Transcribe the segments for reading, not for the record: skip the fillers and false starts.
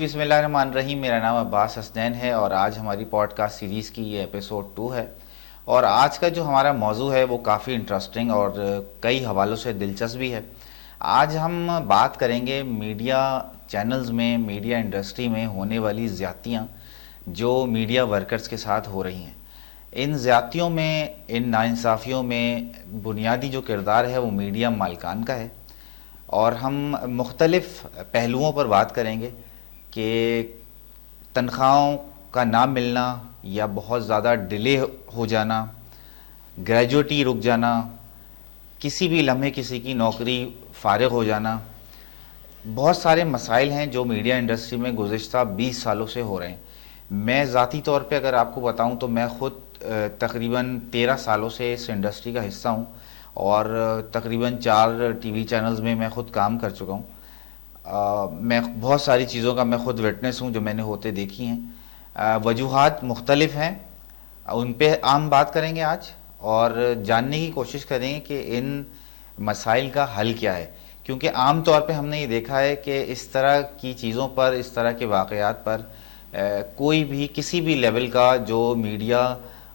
بسم اللہ الرحمن الرحیم. میرا نام عباس حسنین ہے اور آج ہماری پوڈ کاسٹ سیریز کی یہ ایپیسوڈ 2 ہے. اور آج کا جو ہمارا موضوع ہے وہ کافی انٹرسٹنگ اور کئی حوالوں سے دلچسپ بھی ہے. آج ہم بات کریں گے میڈیا چینلز میں، میڈیا انڈسٹری میں ہونے والی زیادتیاں جو میڈیا ورکرز کے ساتھ ہو رہی ہیں. ان زیادتیوں میں، ان ناانصافیوں میں بنیادی جو کردار ہے وہ میڈیا مالکان کا ہے. اور ہم مختلف پہلوؤں پر بات کریں گے کہ تنخواہوں کا نہ ملنا یا بہت زیادہ ڈیلے ہو جانا، گریجویٹی رک جانا، کسی بھی لمحے کسی کی نوکری فارغ ہو جانا، بہت سارے مسائل ہیں جو میڈیا انڈسٹری میں گزشتہ 20 سالوں سے ہو رہے ہیں. میں ذاتی طور پہ اگر آپ کو بتاؤں تو میں خود تقریباً 13 سالوں سے اس انڈسٹری کا حصہ ہوں اور تقریباً 4 ٹی وی چینلز میں خود کام کر چکا ہوں. میں بہت ساری چیزوں کا میں خود وٹنس ہوں جو میں نے ہوتے دیکھی ہیں. وجوہات مختلف ہیں، ان پہ عام بات کریں گے آج اور جاننے کی کوشش کریں گے کہ ان مسائل کا حل کیا ہے. کیونکہ عام طور پہ ہم نے یہ دیکھا ہے کہ اس طرح کی چیزوں پر، اس طرح کے واقعات پر کوئی بھی کسی بھی لیول کا جو میڈیا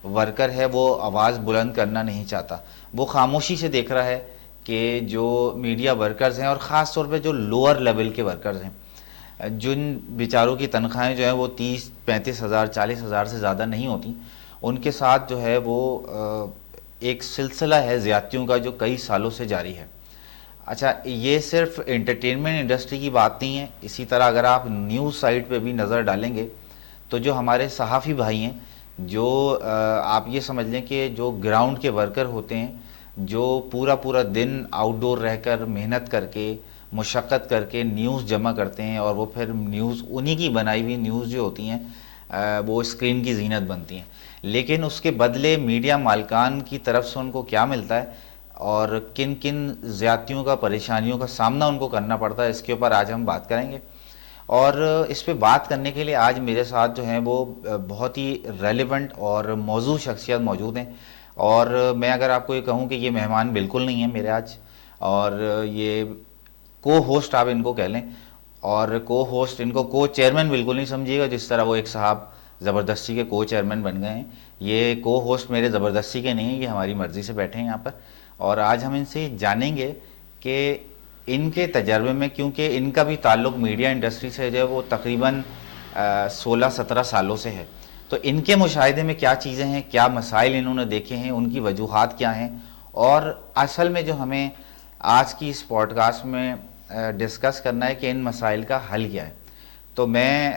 ورکر ہے وہ آواز بلند کرنا نہیں چاہتا. وہ خاموشی سے دیکھ رہا ہے کہ جو میڈیا ورکرز ہیں اور خاص طور پہ جو لوور لیول کے ورکرز ہیں، جن بیچاروں کی تنخواہیں جو ہیں وہ 30-35 ہزار 40 ہزار سے زیادہ نہیں ہوتی، ان کے ساتھ جو ہے وہ ایک سلسلہ ہے زیادتیوں کا جو کئی سالوں سے جاری ہے. اچھا، یہ صرف انٹرٹینمنٹ انڈسٹری کی بات نہیں ہے. اسی طرح اگر آپ نیوز سائٹ پہ بھی نظر ڈالیں گے تو جو ہمارے صحافی بھائی ہیں، جو آپ یہ سمجھ لیں کہ جو گراؤنڈ کے ورکر ہوتے ہیں، جو پورا پورا دن آؤٹ ڈور رہ کر محنت کر کے مشقت کر کے نیوز جمع کرتے ہیں اور وہ پھر نیوز انہی کی بنائی ہوئی نیوز جو ہوتی ہیں وہ اسکرین کی زینت بنتی ہیں. لیکن اس کے بدلے میڈیا مالکان کی طرف سے ان کو کیا ملتا ہے اور کن کن زیادتیوں کا، پریشانیوں کا سامنا ان کو کرنا پڑتا ہے، اس کے اوپر آج ہم بات کریں گے. اور اس پہ بات کرنے کے لیے آج میرے ساتھ جو ہیں وہ بہت ہی ریلیونٹ اور موزوں شخصیت موجود ہیں. اور میں اگر آپ کو یہ کہوں کہ یہ مہمان بالکل نہیں ہیں میرے آج، اور یہ کو ہوسٹ آپ ان کو کہہ لیں، اور کو ہوسٹ ان کو کو چیئرمین بالکل نہیں سمجھیے گا جس طرح وہ ایک صاحب زبردستی کے کو چیئرمین بن گئے ہیں. یہ کو ہوسٹ میرے زبردستی کے نہیں ہیں، یہ ہماری مرضی سے بیٹھے ہیں یہاں پر. اور آج ہم ان سے جانیں گے کہ ان کے تجربے میں، کیونکہ ان کا بھی تعلق میڈیا انڈسٹری سے جو ہے وہ تقریباً 16-17 سالوں سے ہے، تو ان کے مشاہدے میں کیا چیزیں ہیں، کیا مسائل انہوں نے دیکھے ہیں، ان کی وجوہات کیا ہیں، اور اصل میں جو ہمیں آج کی اس پوڈ کاسٹ میں ڈسکس کرنا ہے کہ ان مسائل کا حل کیا ہے. تو میں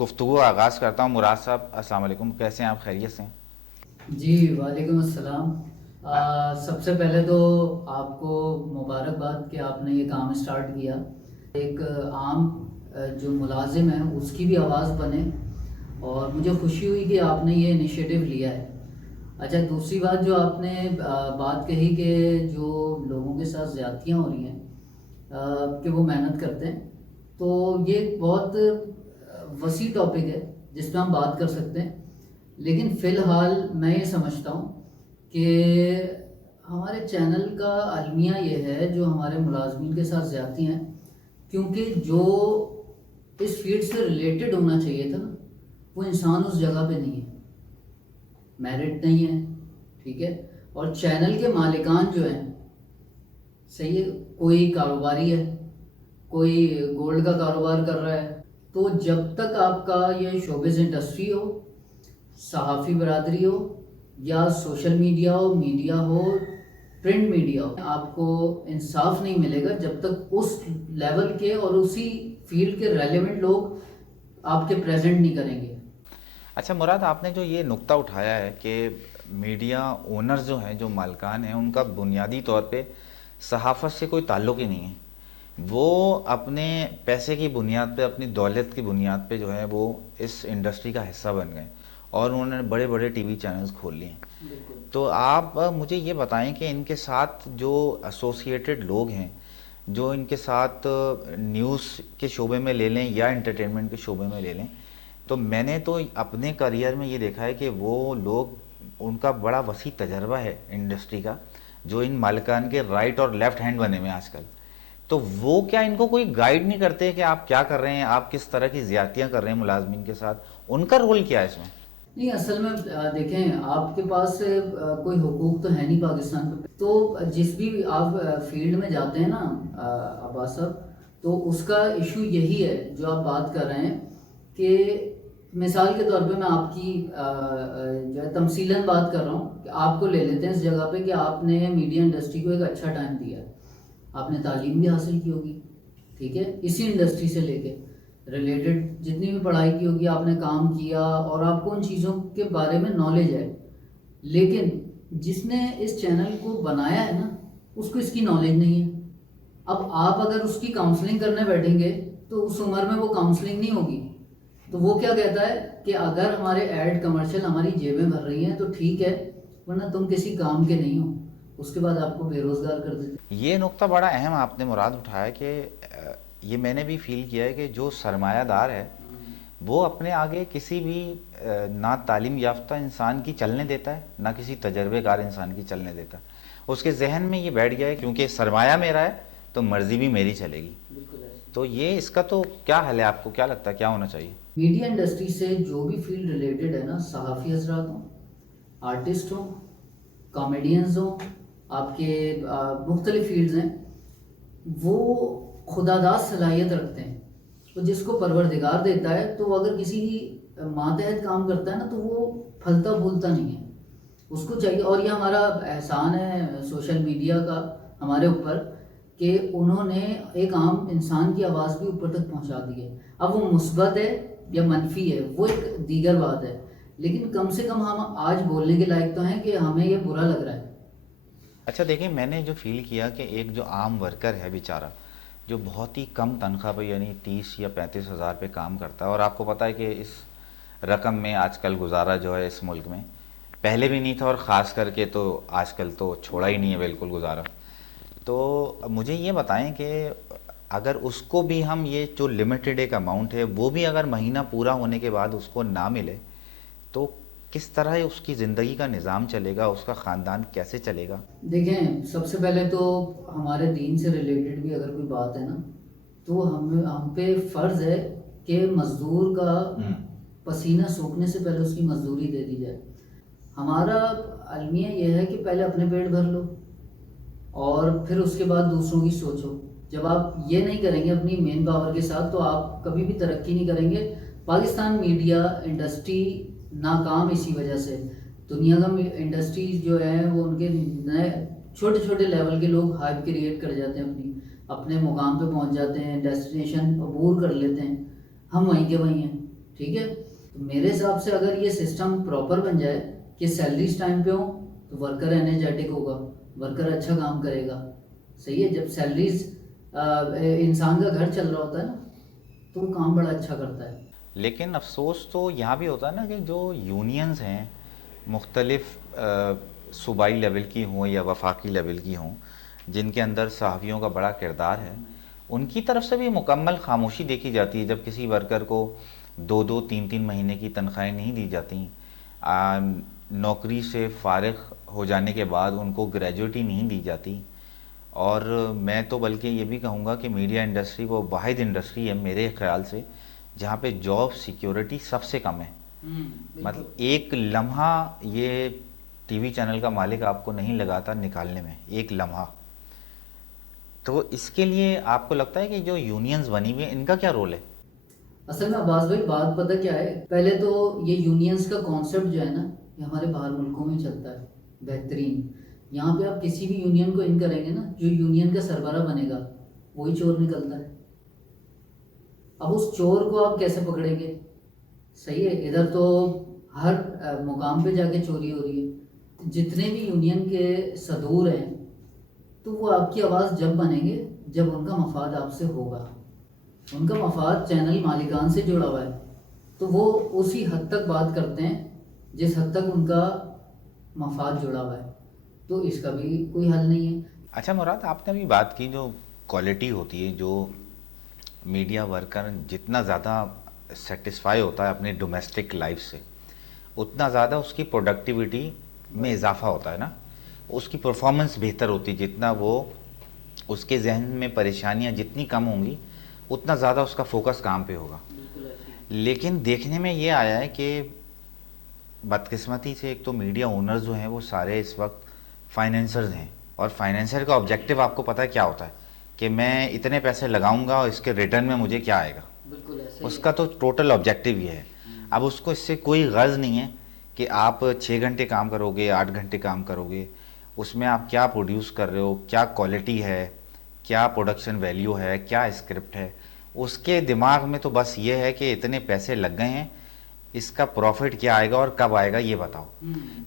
گفتگو کا آغاز کرتا ہوں. مراد صاحب السلام علیکم، کیسے ہیں آپ؟ خیریت سے ہیں؟ جی وعلیکم السلام. سب سے پہلے تو آپ کو مبارکباد کہ آپ نے یہ کام اسٹارٹ کیا. ایک عام جو ملازم ہے اس کی بھی آواز بنے، اور مجھے خوشی ہوئی کہ آپ نے یہ انیشیٹو لیا ہے. اچھا، دوسری بات جو آپ نے بات کہی کہ جو لوگوں کے ساتھ زیادتیاں ہو رہی ہیں کہ وہ محنت کرتے ہیں، تو یہ ایک بہت وسیع ٹاپک ہے جس پہ ہم بات کر سکتے ہیں. لیکن فی الحال میں یہ سمجھتا ہوں کہ ہمارے چینل کا المیہ یہ ہے جو ہمارے ملازمین کے ساتھ زیادتی ہیں، کیونکہ جو اس فیلڈ سے ریلیٹڈ ہونا چاہیے تھا نا، وہ انسان اس جگہ پہ نہیں ہے، میرٹ نہیں ہے، ٹھیک ہے. اور چینل کے مالکان جو ہیں، صحیح ہے، کوئی کاروباری ہے، کوئی گولڈ کا کاروبار کر رہا ہے. تو جب تک آپ کا یہ شوبز انڈسٹری ہو، صحافی برادری ہو، یا سوشل میڈیا ہو، پرنٹ میڈیا ہو، آپ کو انصاف نہیں ملے گا جب تک اس لیول کے اور اسی فیلڈ کے ریلیونٹ لوگ آپ کے پریزنٹ نہیں کریں گے. اچھا مراد، آپ نے جو یہ نقطہ اٹھایا ہے کہ میڈیا اونرز جو ہیں، جو مالکان ہیں، ان کا بنیادی طور پہ صحافت سے کوئی تعلق ہی نہیں ہے. وہ اپنے پیسے کی بنیاد پہ، اپنی دولت کی بنیاد پہ جو ہے وہ اس انڈسٹری کا حصہ بن گئے اور انہوں نے بڑے بڑے ٹی وی چینلز کھول لیے ہیں. تو آپ مجھے یہ بتائیں کہ ان کے ساتھ جو ایسوسیٹڈ لوگ ہیں، جو ان کے ساتھ نیوز کے شعبے میں لے لیں یا انٹرٹینمنٹ کے شعبے میں لے لیں، تو میں نے تو اپنے کریئر میں یہ دیکھا ہے کہ وہ لوگ، ان کا بڑا وسیع تجربہ ہے انڈسٹری کا، جو ان مالکان کے رائٹ اور لیفٹ ہینڈ بنے ہوئے ہیں آج کل. تو وہ کیا ان کو کوئی گائیڈ نہیں کرتے کہ آپ کیا کر رہے ہیں, آپ کس طرح کی زیادتیاں کر رہے ہیں ملازمین کے ساتھ؟ ان کا رول کیا ہے اس میں؟ نہیں، اصل میں دیکھیں آپ کے پاس کوئی حقوق تو ہے نہیں پاکستان میں. تو جس بھی آپ فیلڈ میں جاتے ہیں نا عباس صاحب, تو اس کا ایشو یہی ہے جو آپ بات کر رہے ہیں کہ مثال کے طور پہ میں آپ کی جو ہے تمثیلاً بات کر رہا ہوں کہ آپ کو لے لیتے ہیں اس جگہ پہ کہ آپ نے میڈیا انڈسٹری کو ایک اچھا ٹائم دیا ہے, آپ نے تعلیم بھی حاصل کی ہوگی, ٹھیک ہے, اسی انڈسٹری سے لے کے ریلیٹڈ جتنی بھی پڑھائی کی ہوگی آپ نے کام کیا اور آپ کو ان چیزوں کے بارے میں نالج ہے. لیکن جس نے اس چینل کو بنایا ہے نا اس کو اس کی نالج نہیں ہے. اب آپ اگر اس کی کاؤنسلنگ کرنے بیٹھیں گے تو اس عمر میں وہ کاؤنسلنگ نہیں ہوگی. تو وہ کیا کہتا ہے کہ اگر ہمارے ایڈ کمرشل ہماری جیبیں بھر رہی ہیں تو ٹھیک ہے, ورنہ تم کسی کام کے نہیں ہو. اس کے بعد آپ کو بے روزگار کر دیتے. یہ نقطہ بڑا اہم آپ نے مراد اٹھایا کہ یہ میں نے بھی فیل کیا ہے کہ جو سرمایہ دار ہے وہ اپنے آگے کسی بھی نہ تعلیم یافتہ انسان کی چلنے دیتا ہے, نہ کسی تجربے کار انسان کی چلنے دیتا. اس کے ذہن میں یہ بیٹھ گیا ہے کیونکہ سرمایہ میرا ہے تو مرضی بھی میری چلے گی. تو یہ اس کا تو کیا حل ہے, آپ کو کیا لگتا ہے کیا ہونا چاہیے؟ میڈیا انڈسٹری سے جو بھی فیلڈ ریلیٹڈ ہے نا, صحافی حضرات ہوں, آرٹسٹ ہوں, کامیڈینز ہوں, آپ کے مختلف فیلڈز ہیں, وہ خداداد صلاحیت رکھتے ہیں. تو جس کو پروردگار دیتا ہے تو وہ اگر کسی ماتحت کام کرتا ہے نا تو وہ پھلتا پھولتا نہیں ہے, اس کو چاہیے. اور یہ ہمارا احسان ہے سوشل میڈیا کا ہمارے اوپر کہ انہوں نے ایک عام انسان کی آواز بھی اوپر تک پہنچا دی ہے. اب وہ مثبت ہے یا منفی ہے وہ ایک دیگر بات ہے, لیکن کم سے کم ہم آج بولنے کے لائق تو ہیں کہ ہمیں یہ برا لگ رہا ہے. اچھا دیکھیں, میں نے جو فیل کیا کہ ایک جو عام ورکر ہے بیچارہ جو بہت ہی کم تنخواہ پہ یعنی 30 یا 35 ہزار پہ کام کرتا ہے, اور آپ کو پتہ ہے کہ اس رقم میں آج کل گزارا جو ہے اس ملک میں پہلے بھی نہیں تھا, اور خاص کر کے تو آج کل تو چھوڑا ہی نہیں ہے بالکل گزارا. تو مجھے یہ بتائیں کہ اگر اس کو بھی ہم یہ جو لمیٹڈ ایک اماؤنٹ ہے وہ بھی اگر مہینہ پورا ہونے کے بعد اس کو نہ ملے تو کس طرح اس کی زندگی کا نظام چلے گا, اس کا خاندان کیسے چلے گا؟ دیکھیں, سب سے پہلے تو ہمارے دین سے ریلیٹڈ بھی اگر کوئی بات ہے نا تو ہم پہ فرض ہے کہ مزدور کا پسینہ سوکھنے سے پہلے اس کی مزدوری دے دی جائے. ہمارا المیہ یہ ہے کہ پہلے اپنے پیٹ بھر لو اور پھر اس کے بعد دوسروں کی سوچو. جب آپ یہ نہیں کریں گے اپنی مین پاور کے ساتھ تو آپ کبھی بھی ترقی نہیں کریں گے. پاکستان میڈیا انڈسٹری ناکام اسی وجہ سے. دنیا کا انڈسٹریز جو ہیں وہ ان کے نئے چھوٹے چھوٹے لیول کے لوگ ہائپ کریٹ کر جاتے ہیں, اپنے مقام پہ پہنچ جاتے ہیں, ڈیسٹینیشن عبور کر لیتے ہیں, ہم وہیں کے وہیں ہیں, ٹھیک ہے. تو میرے حساب سے اگر یہ سسٹم پراپر بن جائے کہ سیلریز ٹائم پہ ہوں تو ورکر انرجیٹک ہوگا, ورکر اچھا کام کرے گا, صحیح ہے. جب سیلریز انسان کا گھر چل رہا ہوتا ہے نا تو وہ کام بڑا اچھا کرتا ہے. لیکن افسوس تو یہاں بھی ہوتا ہے نا کہ جو یونینز ہیں مختلف صوبائی لیول کی ہوں یا وفاقی لیول کی ہوں جن کے اندر صحافیوں کا بڑا کردار ہے, ان کی طرف سے بھی مکمل خاموشی دیکھی جاتی ہے جب کسی ورکر کو 2 3 مہینے کی تنخواہیں نہیں دی جاتی, نوکری سے فارغ ہو جانے کے بعد ان کو گریجویٹی نہیں دی جاتی. اور میں تو بلکہ یہ بھی کہوں گا کہ میڈیا انڈسٹری وہ واحد انڈسٹری ہے میرے خیال سے جہاں پہ جاب سیکیورٹی سب سے کم ہے. مطلب ایک لمحہ یہ ٹی وی چینل کا مالک آپ کو نہیں لگاتا نکالنے میں, ایک لمحہ. تو اس کے لیے آپ کو لگتا ہے کہ جو یونینز بنی ہوئی ہیں ان کا کیا رول ہے؟ اصل میں عباس بھائی بات پتہ کیا ہے, پہلے تو یہ یونینز کا کانسیپٹ جو ہے نا یہ ہمارے باہر ملکوں میں چلتا ہے بہترین. یہاں پہ آپ کسی بھی یونین کو ان کریں گے نا, جو یونین کا سربراہ بنے گا وہی چور نکلتا ہے. اب اس چور کو آپ کیسے پکڑیں گے؟ صحیح ہے, ادھر تو ہر مقام پہ جا کے چوری ہو رہی ہے. جتنے بھی یونین کے صدور ہیں تو وہ آپ کی آواز جب بنیں گے جب ان کا مفاد آپ سے ہوگا. ان کا مفاد چینل مالکان سے جڑا ہوا ہے تو وہ اسی حد تک بات کرتے ہیں جس حد تک ان کا مفاد جڑا ہوا ہے. تو اس کا بھی کوئی حل نہیں ہے. اچھا مراد, آپ نے ابھی بات کی جو کوالٹی ہوتی ہے, جو میڈیا ورکر جتنا زیادہ سیٹسفائی ہوتا ہے اپنے ڈومیسٹک لائف سے اتنا زیادہ اس کی پروڈکٹیوٹی میں اضافہ ہوتا ہے نا, اس کی پرفارمنس بہتر ہوتی ہے جتنا وہ اس کے ذہن میں پریشانیاں جتنی کم ہوں گی اتنا زیادہ اس کا فوکس کام پہ ہوگا. لیکن دیکھنے میں یہ آیا ہے کہ بدقسمتی سے ایک تو میڈیا اونرز جو ہیں وہ سارے اس وقت فائنینسرز ہیں, اور فائنینسر کا آبجیکٹیو آپ کو پتہ ہے کیا ہوتا ہے کہ میں اتنے پیسے لگاؤں گا اور اس کے ریٹرن میں مجھے کیا آئے گا. اس کا تو ٹوٹل آبجیکٹیو یہ ہے. اب اس کو اس سے کوئی غرض نہیں ہے کہ آپ 6 گھنٹے کام کرو گے, 8 گھنٹے کام کرو گے, اس میں آپ کیا پروڈیوس کر رہے ہو, کیا کوالٹی ہے, کیا پروڈکشن ویلیو ہے, کیا اسکرپٹ ہے. اس کے دماغ میں تو بس یہ ہے کہ اتنے پیسے لگ گئے ہیں, اس کا پروفٹ کیا آئے گا اور کب آئے گا یہ بتاؤ.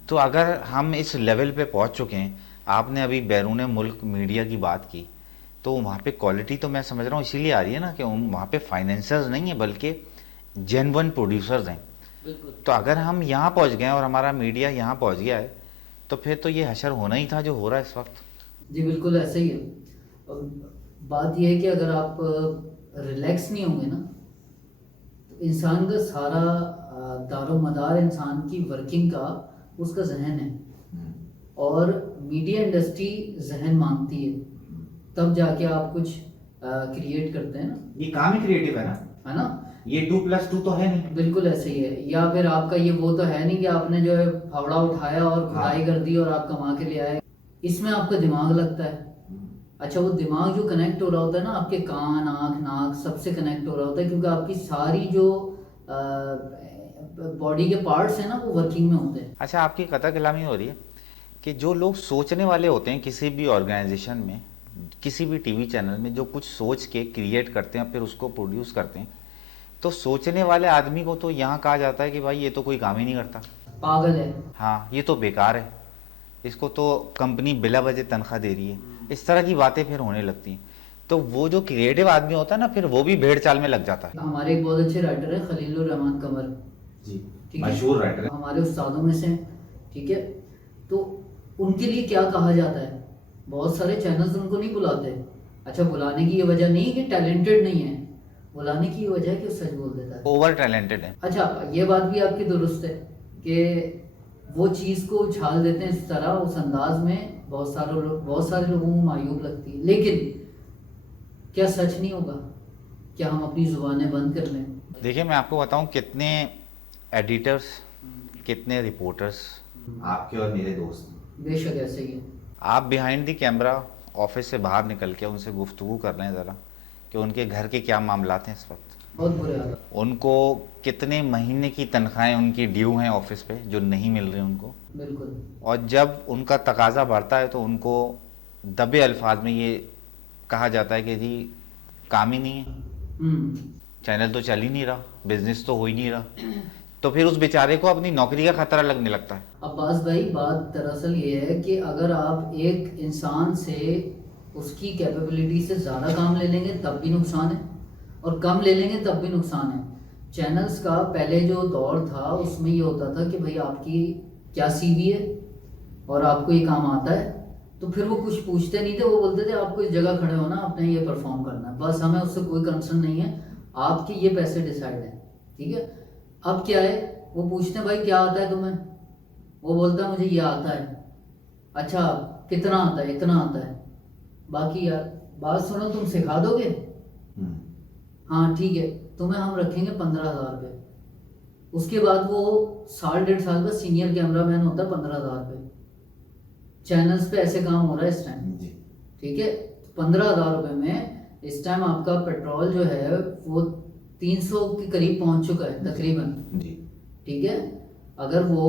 تو اگر ہم اس لیول پہ پہنچ چکے ہیں, آپ نے ابھی بیرون ملک میڈیا کی بات کی, تو وہاں پہ کوالٹی تو میں سمجھ رہا ہوں اسی لیے آ رہی ہے نا کہ وہاں پہ فائنینسرز نہیں ہیں بلکہ جینون پروڈیوسرز ہیں. تو اگر ہم یہاں پہنچ گئے اور ہمارا میڈیا یہاں پہنچ گیا ہے تو پھر تو یہ حشر ہونا ہی تھا جو ہو رہا ہے اس وقت. جی بالکل ایسا ہی ہے. بات یہ ہے کہ اگر آپ ریلیکس نہیں ہوں گے نا تو انسان کا سارا دار و مدار انسان کی ورکنگ کا اس کا ذہن ہے, اور میڈیا انڈسٹری ذہن مانگتی ہے تب جا کے آپ کچھ کریٹ کرتے ہیں نا. یہ کام ہی کریٹو ہے نا, یہ 2+2 تو ہے نہیں. بالکل ایسے ہی ہے. یا پھر آپ کا یہ وہ تو ہے نہیں کہ آپ نے جو ہے پھاوڑا اٹھایا اور کھدائی کر دی اور آپ کما کے لے آئے. اس میں آپ کا دماغ لگتا ہے. اچھا, وہ دماغ جو کنیکٹ ہو رہا ہوتا ہے نا, آپ کے کان, آنکھ, ناک سب سے کنیکٹ ہو رہا ہوتا ہے, کیونکہ آپ کی ساری جو باڈی کے پارٹس ہیں نا وہ ورکنگ میں ہوتے ہیں. اچھا, آپ کی قطع کلامی ہو رہی ہے کہ جو لوگ سوچنے والے ہوتے ہیں کسی بھی آرگنائزیشن میں, کسی بھی ٹی وی چینل میں, جو کچھ سوچ کے کریٹ کرتے ہیں پھر اس کو پروڈیوس کرتے ہیں, تو سوچنے والے آدمی کو تو یہاں کہا جاتا ہے کہ بھائی یہ تو کوئی کام ہی نہیں کرتا, پاگل ہے, ہاں یہ تو بیکار ہے, اس کو تو کمپنی بلا وجہ تنخواہ دے رہی ہے. اس طرح کی باتیں پھر ہونے لگتی ہیں. تو وہ جو کریٹو آدمی ہوتا ہے نا پھر وہ بھی بھیڑ چال میں لگ جاتا ہے. ہمارے ایک بہت اچھے رائٹر ہیں خلیل الرحمان قمر, جی مشہور رائٹر, ہمارے استادوں میں سے, ٹھیک ہے. تو ان کے لیے کیا کہا جاتا ہے, بہت سارے چینلز ان کو نہیں بلاتے. اچھا, بلانے کی یہ وجہ نہیں کہ ٹیلنٹڈ نہیں ہے, بلانے کی یہ وجہ ہے کہ وہ سچ بول دیتا ہے, اوور ٹیلنٹڈ ہے. اچھا, یہ بات بھی آپ کی درست ہے کہ وہ چیز کو اچھال دیتے ہیں اس طرح, اس انداز میں بہت سارے لوگوں کو معیوب لگتی ہے. لیکن کیا سچ نہیں ہوگا؟ کیا ہم اپنی زبانیں بند کر لیں؟ دیکھیں, میں آپ کو بتاؤں کتنے ایڈیٹرز, کتنے رپورٹرز آپ کے اور میرے دوست ہیں. بے شک ایسے ہی ہے. آپ بیہائنڈ دی کیمرہ آفس سے باہر نکل کے ان سے گفتگو کر رہے ہیں ذرا کہ ان کے گھر کے کیا معاملات ہیں اس وقت, بہت برے حال. ان کو کتنے مہینے کی تنخواہیں ان کی ڈیو ہیں آفس پہ جو نہیں مل رہی ان کو. بالکل. اور جب ان کا تقاضا بڑھتا ہے تو ان کو دبے الفاظ میں یہ کہا جاتا ہے کہ جی کام ہی نہیں ہے, چینل تو چل ہی نہیں رہا, بزنس تو ہو ہی نہیں رہا. تو پھر اس بیچارے کو اپنی نوکری کا خطرہ لگنے لگتا ہے. عباس بھائی, بات دراصل یہ ہے کہ اگر آپ ایک انسان سے اس کی کیپیبلٹی سے زیادہ کام لے لیں گے تب بھی نقصان ہے, اور کم لے لیں گے تب بھی نقصان ہے. چینلز کا پہلے جو دور تھا اس میں یہ ہوتا تھا کہ بھائی آپ کی کیا سی وی ہے اور آپ کو یہ کام آتا ہے, تو پھر وہ کچھ پوچھتے نہیں تھے. وہ بولتے تھے آپ کو اس جگہ کھڑے ہونا, آپ نے یہ پرفارم کرنا ہے, بس ہمیں اس سے کوئی کنسرن نہیں ہے, آپ کے یہ پیسے ڈیسائیڈ ہیں, ٹھیک ہے. اب کیا ہے, وہ پوچھتے ہیں بھائی کیا آتا ہے تمہیں, وہ بولتا ہے مجھے یہ آتا ہے. اچھا, کتنا آتا ہے؟ اتنا آتا ہے. باقی یار بات سنو, تم سکھا دو گے؟ ہاں ٹھیک ہے, تمہیں ہم رکھیں گے 15,000 پہ. اس کے بعد وہ 1.5 سال کا سینئر کیمرہ مین ہوتا ہے 15,000 پہ. چینلز پہ ایسے کام ہو رہا ہے اس ٹائم, ٹھیک ہے. 15,000 روپے میں اس ٹائم آپ کا پیٹرول جو ہے وہ 300 کے قریب پہنچ چکا ہے تقریباً, ٹھیک ہے. اگر وہ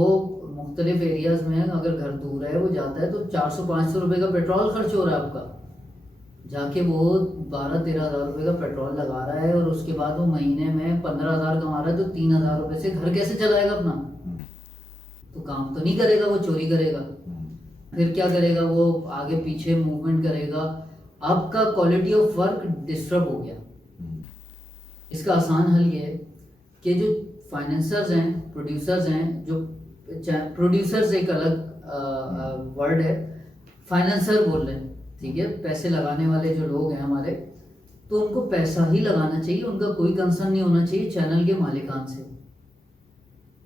مختلف ایریاز میں اگر گھر دور ہے وہ جاتا ہے تو 400-500 روپے کا پیٹرول خرچ ہو رہا ہے آپ کا, جا کے وہ 12-13,000 روپے کا پیٹرول لگا رہا ہے, اور اس کے بعد وہ مہینے میں 15,000 کما رہا ہے, تو 3,000 روپے سے گھر کیسے چلائے گا اپنا؟ تو کام تو نہیں کرے گا, وہ چوری کرے گا. پھر کیا کرے گا, وہ آگے پیچھے موومنٹ کرے گا. آپ کا کوالٹی آف ورک ڈسٹرب ہو گیا. اس کا آسان حل یہ ہے کہ جو فائنینسرز ہیں, پروڈیوسرز ہیں, جو پروڈیوسرز ایک الگ ورڈ ہے, فائنینسر بول رہے ہیں, ٹھیک ہے, پیسے لگانے والے جو لوگ ہیں ہمارے, تو ان کو پیسہ ہی لگانا چاہیے, ان کا کوئی کنسرن نہیں ہونا چاہیے چینل کے مالکان سے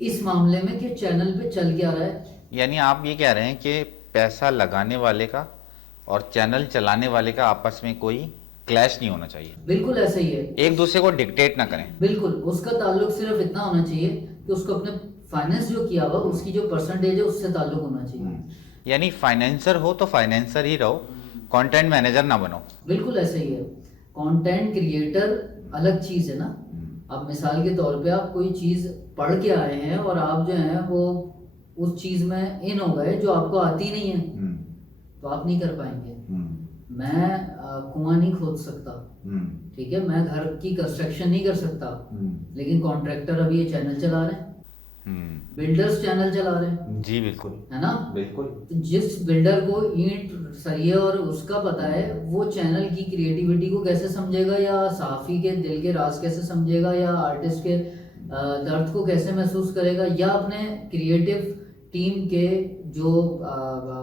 اس معاملے میں کہ چینل پہ چل کیا رہا ہے. یعنی آپ یہ کہہ رہے ہیں کہ پیسہ لگانے والے کا اور چینل چلانے والے کا آپس میں کوئی کلیش نہیں ہونا چاہیے. بالکل ایسا ہی ہے, ایک دوسرے کو ڈکٹیٹ نہ کریں. بالکل اس کا تعلق صرف اتنا ہونا چاہیے کہ اس کو اپنے فائنینس جو کیا ہوا اس کی جو پرسنٹیج ہے اس سے تعلق ہونا چاہیے. یعنی فائنینسر ہو تو فائنینسر ہی رہو, کانٹینٹ مینیجر نہ بنو. بالکل ایسا ہی ہے. کانٹینٹ کریٹر الگ چیز ہے نا. اب مثال کے طور پہ آپ کوئی چیز پڑھ کے آئے ہیں اور آپ جو ہیں وہ اس چیز میں ان ہو گئے جو آپ کو آتی نہیں ہے, تو آپ نہیں کر پائیں گے. میں کنواں نہیں کھود سکتا, ٹھیک ہے, میں گھر کی کنسٹرکشن نہیں کر سکتا, لیکن کانٹریکٹر ابھی یہ چینل چلا رہے ہیں, بلڈرز چینل چلا رہے ہیں. جی بالکل, ہے نا. بالکل. جس بلڈر کو اینٹ سریے اور اس کا پتا ہے, وہ چینل کی کریٹیوٹی کو کیسے سمجھے گا, یا صحافی کے دل کے راز کیسے سمجھے گا, یا آرٹسٹ کے درد کو کیسے محسوس کرے گا, یا اپنے کریٹیو ٹیم کے جو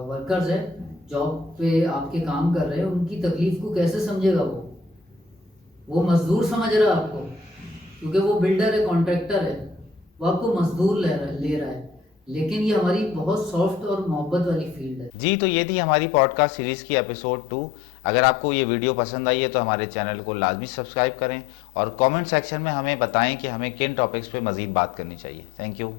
ورکرز ہیں جاب پہ آپ کے کام کر رہے ہیں ان کی تکلیف کو کیسے سمجھے گا. وہ مزدور سمجھ رہا ہے آپ کو, کیونکہ وہ بلڈر ہے, کانٹریکٹر ہے, وہ آپ کو مزدور لے رہا ہے. لیکن یہ ہماری بہت سافٹ اور محبت والی فیلڈ ہے. جی, تو یہ تھی ہماری پوڈ کاسٹ سیریز کی ایپیسوڈ 2. اگر آپ کو یہ ویڈیو پسند آئی ہے تو ہمارے چینل کو لازمی سبسکرائب کریں اور کامنٹ سیکشن میں ہمیں بتائیں کہ ہمیں کن ٹاپکس پہ مزید بات کرنی چاہیے. Thank you.